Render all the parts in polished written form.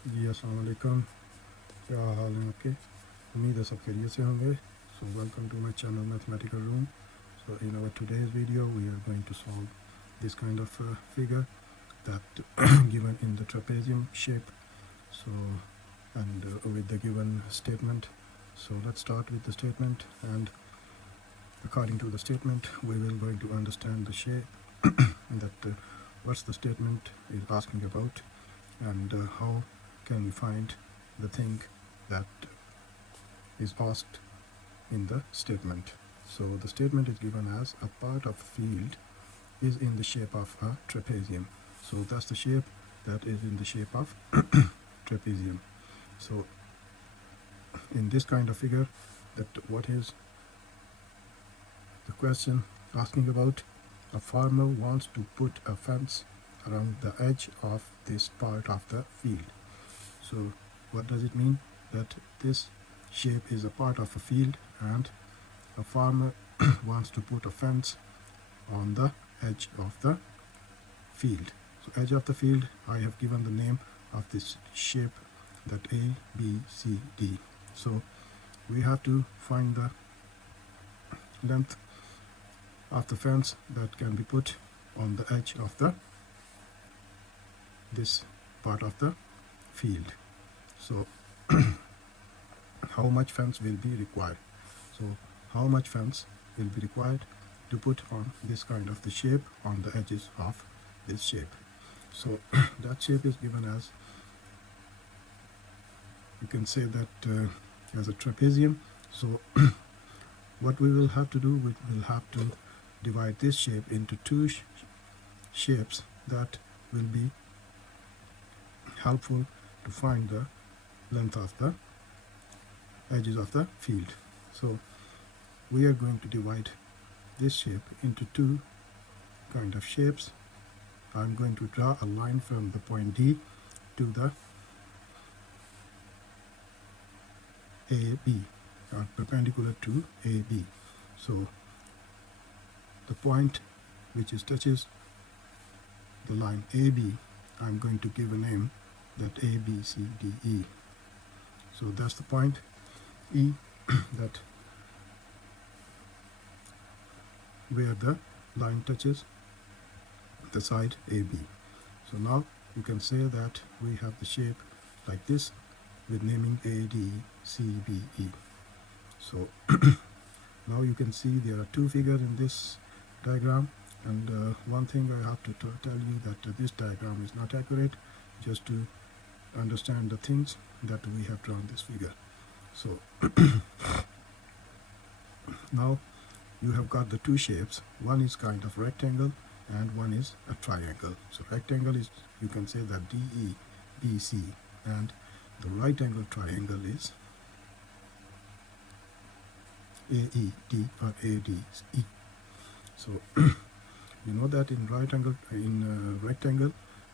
जी अस्सलाम वालेकुम, क्या हाल है आपके? उम्मीद है सब खैरियत से होंगे. So welcome to my channel Mathematical Room. So in our today's video we are going to solve this kind of figure that given in the trapezium shape. So and with the given statement. So let's start with the statement, and according to the statement we will going to understand the shape that what's the statement is asking about, and how can we find the thing that is asked in the statement. So the statement is given as a part of field is in the shape of a trapezium. So that's the shape that is in the shape of trapezium. So in this kind of figure, that what is the question asking about? A farmer wants to put a fence around the edge of this part of the field. So what does it mean? That this shape is a part of a field and a farmer wants to put a fence on the edge of the field. So edge of the field, I have given the name of this shape, that A, B, C, D. So we have to find the length of the fence that can be put on the edge of the this part of the field. So how much fence will be required? So how much fence will be required to put on this kind of the shape on the edges of this shape? So that shape is given as, you can say that as a trapezium. So what we will have to do, we will have to divide this shape into two shapes that will be helpful to find the length of the edges of the field. So we are going to divide this shape into two kind of shapes. I'm going to draw a line from the point D to the AB, or perpendicular to AB. So the point which is touches the line AB, I'm going to give a name, that A, B, C, D, E. So that's the point E, that where the line touches the side AB. So now you can say that we have the shape like this with naming A, D, C, B, E. So now you can see there are two figures in this diagram, and one thing I have to tell you, that this diagram is not accurate, just to understand the things that we have drawn this figure. So now you have got the two shapes. One is kind of rectangle and one is a triangle. So rectangle is, you can say that DE, BC, and the right angle triangle is AED or ADE. So you know that in rectangle,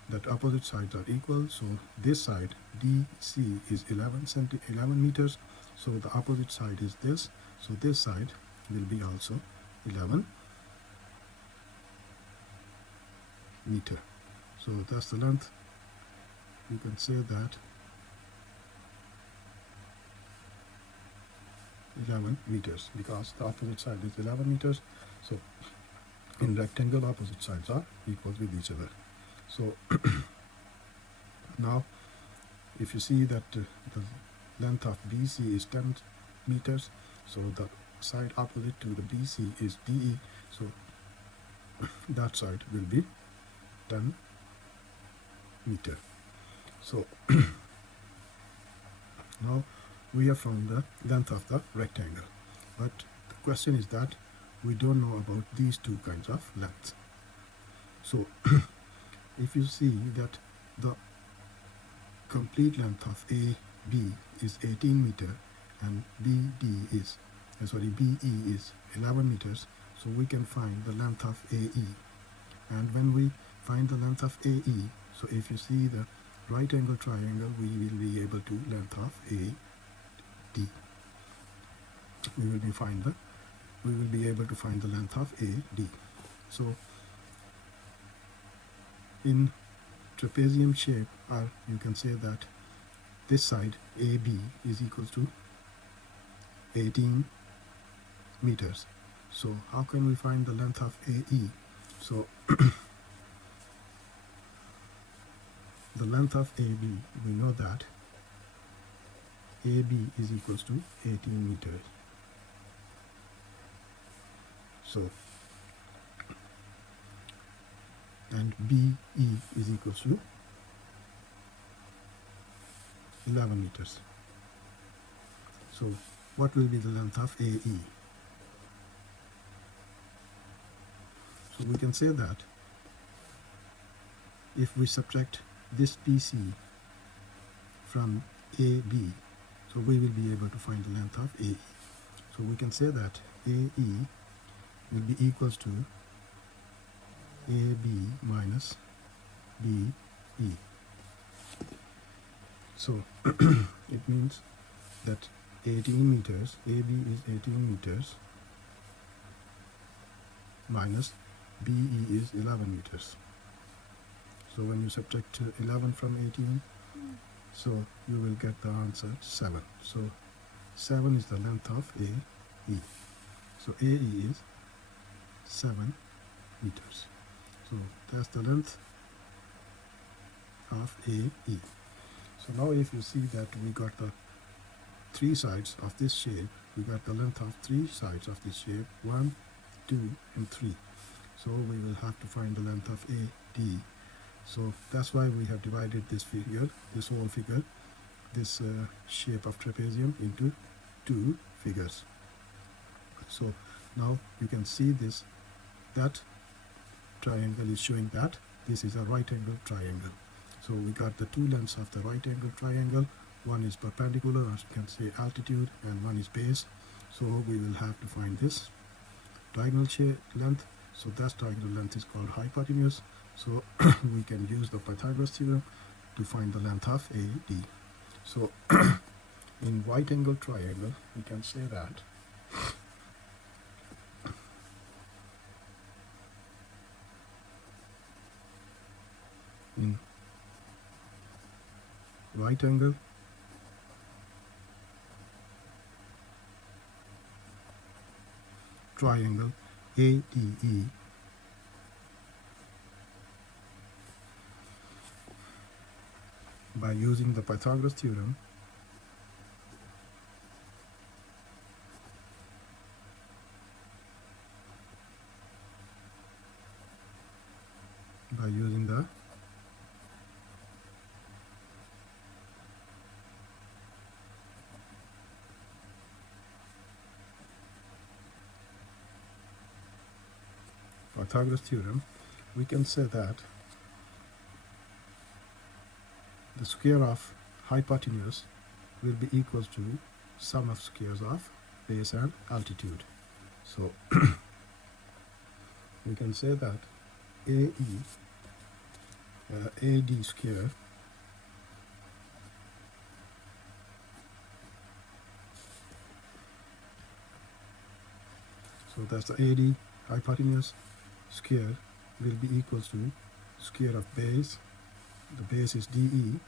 that opposite sides are equal. So this side DC is 11 meters. So the opposite side is this. So this side will be also 11 meter. So that's the length. You can say that 11 meters, because the opposite side is 11 meters. So in rectangle, opposite sides are equal with each other. So now if you see that the length of BC is 10 meters, so the side opposite to the BC is DE, so that side will be 10 meter. So now we have found the length of the rectangle, but the question is that we don't know about these two kinds of lengths. So if you see that the complete length of AB is 18 meter and BE is 11 meters, so we can find the length of AE. And when we find the length of AE, so if you see the right angle triangle, we will be able to length of AD. We will be able to find the length of AD. So in trapezium shape, or you can say that this side AB is equal to 18 meters. So how can we find the length of AE? So the length of AB, we know that AB is equals to 18 meters. So, and BE is equals to 11 meters. So what will be the length of AE? So we can say that if we subtract this BC from AB, so we will be able to find the length of AE. So we can say that AE will be equals to AB minus BE. So it means that 18 meters, AB is 18 meters minus BE is 11 meters. So when you subtract 11 from 18, so you will get the answer 7. So 7 is the length of AE. So AE is 7 meters. So that's the length of AE. So now if you see that we got the three sides of this shape, we got the length of three sides of this shape, 1, 2 and 3. So we will have to find the length of AD. So that's why we have divided this figure, this whole figure, this shape of trapezium into two figures. So now you can see this, that triangle is showing that this is a right angle triangle. So we got the two lengths of the right angle triangle. One is perpendicular, or you can say altitude, and one is base. So we will have to find this diagonal length. So that diagonal length is called hypotenuse. So we can use the Pythagoras theorem to find the length of AD. So in right angle triangle, we can say that in right angle triangle ADE by using the Pythagoras theorem, Pythagoras theorem, we can say that the square of hypotenuse will be equals to sum of squares of base and altitude. So we can say that AD square so that's the AD hypotenuse square will be equals to square of base, the base is DE,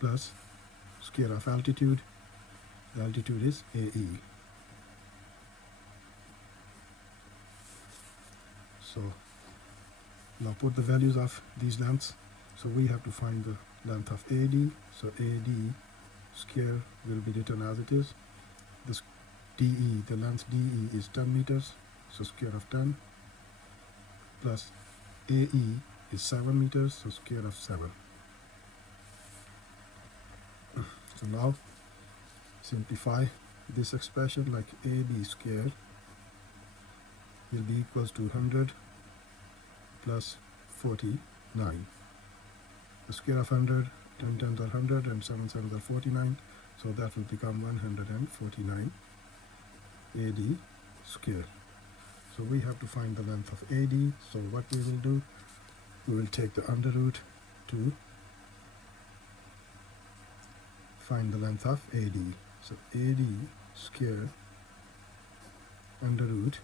plus square of altitude, the altitude is AE. So now put the values of these lengths. So we have to find the length of AD. So AD square will be written as it is. This DE, the length DE is 10 meters, so square of 10, plus AE is 7 meters, so square of 7. So now simplify this expression, like AD square will be equals to 100 plus 49. The square of 100, 10 times are 100 and 7 7s are 49. So that will become 149 AD square. So we have to find the length of AD. So what we will do, we will take the under root to find the length of AD. So AD square under root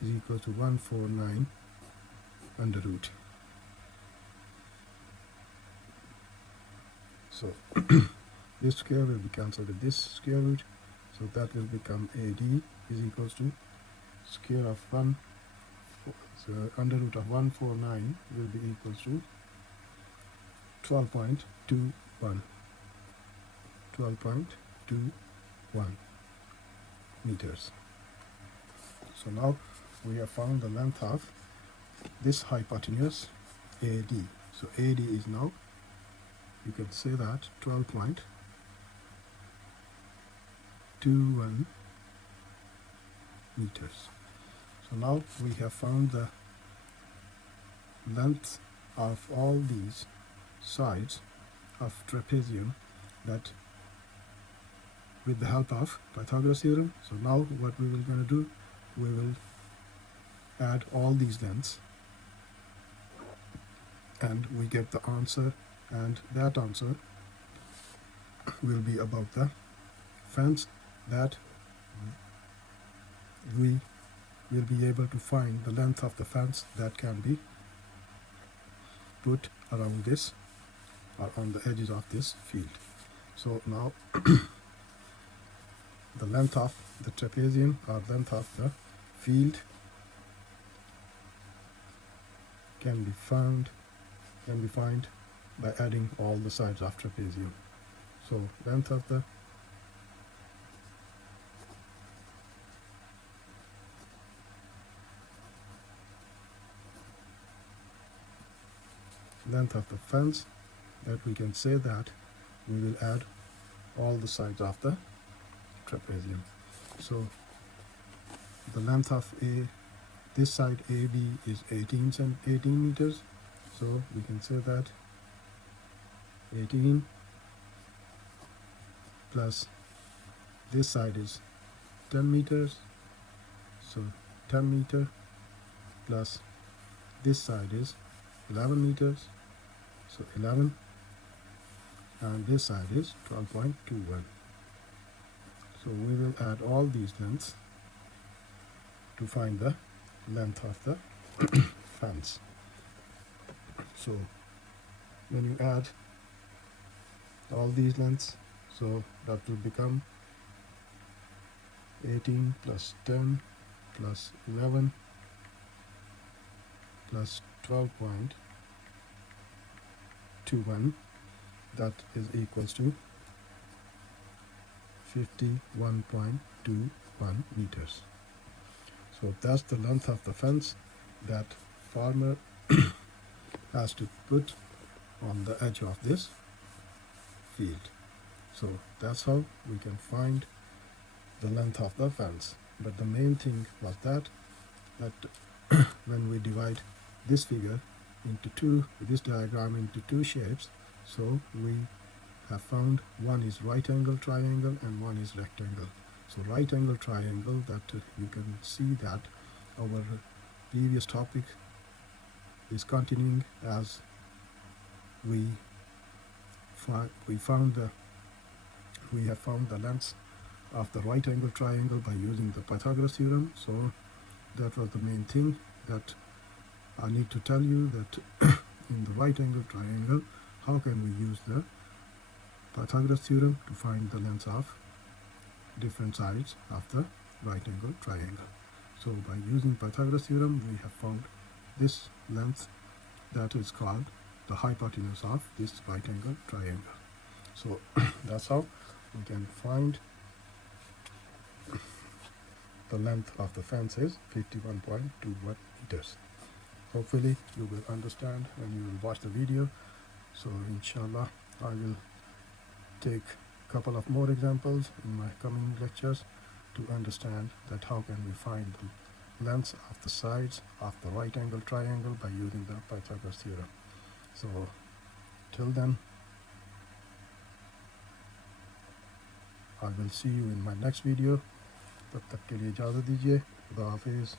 is equal to 149 under root. So this square will be cancelled with this square root, so that will become AD is equals to square of 1, so under root of 149 will be equals to 12.21 meters. So now we have found the length of this hypotenuse AD. So AD is now, you can say that 12.21 meters. So now we have found the length of all these sides of trapezium that with the help of Pythagoras theorem. So now what we will going to do, we will add all these lengths and we get the answer, and that answer will be about the fence that we will be able to find the length of the fence that can be put around this or on the edges of this field. So now the length of the trapezium or length of the field can be found by adding all the sides of trapezium. So length of the fence, that we can say that we will add all the sides of the trapezium. So the length of this side AB is 18 meters, so we can say that 18 plus this side is 10 meters, so 10 meter plus this side is 11 meters, so 11, and this side is 12.21. So we will add all these lengths to find the length of the fence. So when you add all these lengths, so that will become 18 plus 10 plus 11 plus 12.21, that is equals to 51.21 meters. So that's the length of the fence that farmer has to put on the edge of this field. So that's how we can find the length of the fence. But the main thing was that when we divide this figure into two, this diagram into two shapes, so we have found one is right angle triangle and one is rectangle. So right angle triangle, that you can see that our previous topic is continuing, as we have found the lengths of the right angle triangle by using the Pythagoras theorem. So that was the main thing that I need to tell you, that in the right angle triangle, how can we use the Pythagoras theorem to find the lengths of different sides of the right angle triangle. So by using Pythagoras theorem, we have found this length that is called the hypotenuse of this right angle triangle. So that's how we can find the length of the fence is 51.21 meters. Hopefully you will understand when you will watch the video. So inshallah, I will take a couple of more examples in my coming lectures to understand that how can we find the lengths of the sides of the right angle triangle by using the Pythagoras theorem. So till then, I will see you in my next video. तब तक के लिए इजाज़त दीजिए। खुदा हाफिज़।